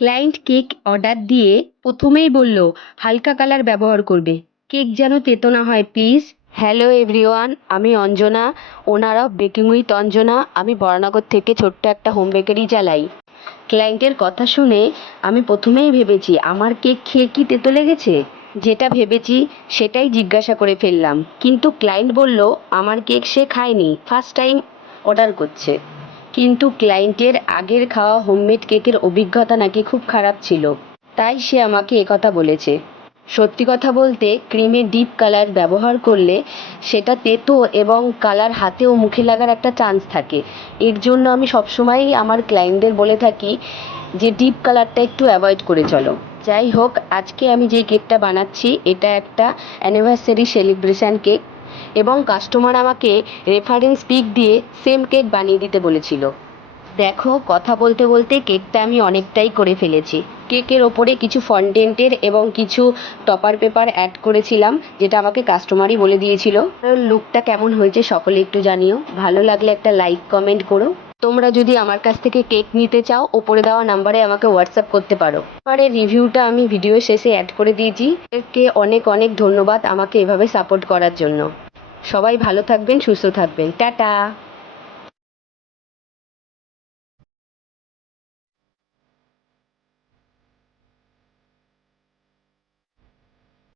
Client cake order দিয়ে প্রথমেই বলল হালকা কালার ব্যবহার করবে, কেক যেন তেতো না হয় প্লিজ। হ্যালো এভরিওয়ান, আমি অঞ্জনা, ওনার অফ বেকিং উইথ অঞ্জনা। আমি বরানগর থেকে ছোট্ট একটা হোম বেকারি চালাই। ক্লায়েন্টের কথা শুনে আমি প্রথমেই ভেবেছি আমার কেক খেয়ে কি তেতো লেগেছে। যেটা ভেবেছি সেটাই জিজ্ঞাসা করে ফেললাম, কিন্তু ক্লায়েন্ট বলল আমার কেক সে খায়নি, ফার্স্ট টাইম অর্ডার করছে। কিন্তু ক্লায়েন্টের আগের খাওয়া হোমমেড কেকের অভিজ্ঞতা নাকি খুব খারাপ ছিল, তাই সে আমাকে একথা বলেছে। সত্যি কথা বলতে ক্রিমে ডিপ কালার ব্যবহার করলে সেটা তেতো এবং কালার হাতে ও মুখে লাগার একটা চান্স থাকে। এর জন্য আমি সবসময়ই আমার ক্লায়েন্টদের বলে থাকি যে ডিপ কালারটা একটু অ্যাভয়েড করে চলো। যাই হোক, আজকে আমি যে কেকটা বানাচ্ছি এটা একটা অ্যানিভার্সারি সেলিব্রেশন কেক, এবং কাস্টমার আমাকে রেফারেন্স পিক দিয়ে সেম কেক বানিয়ে দিতে বলেছিল। দেখো, কথা বলতে বলতে কেকটা আমি অনেকটাই করে ফেলেছি। কেকের ওপরে কিছু ফন্ডেন্টের এবং কিছু টপার পেপার অ্যাড করেছিলাম, যেটা আমাকে কাস্টমারই বলে দিয়েছিল। লুকটা কেমন হয়েছে সকলে একটু জানিও, ভালো লাগলে একটা লাইক কমেন্ট করো। তোমরা যদি আমার কাছ থেকে কেক নিতে চাও ওপরে দেওয়া নাম্বারে আমাকে হোয়াটসঅ্যাপ করতে পারো। এবারে রিভিউটা আমি ভিডিও শেষে অ্যাড করে দিয়েছি। একে অনেক অনেক ধন্যবাদ আমাকে এভাবে সাপোর্ট করার জন্য। সবাই ভালো থাকবেন, সুস্থ থাকবেন, টাটা।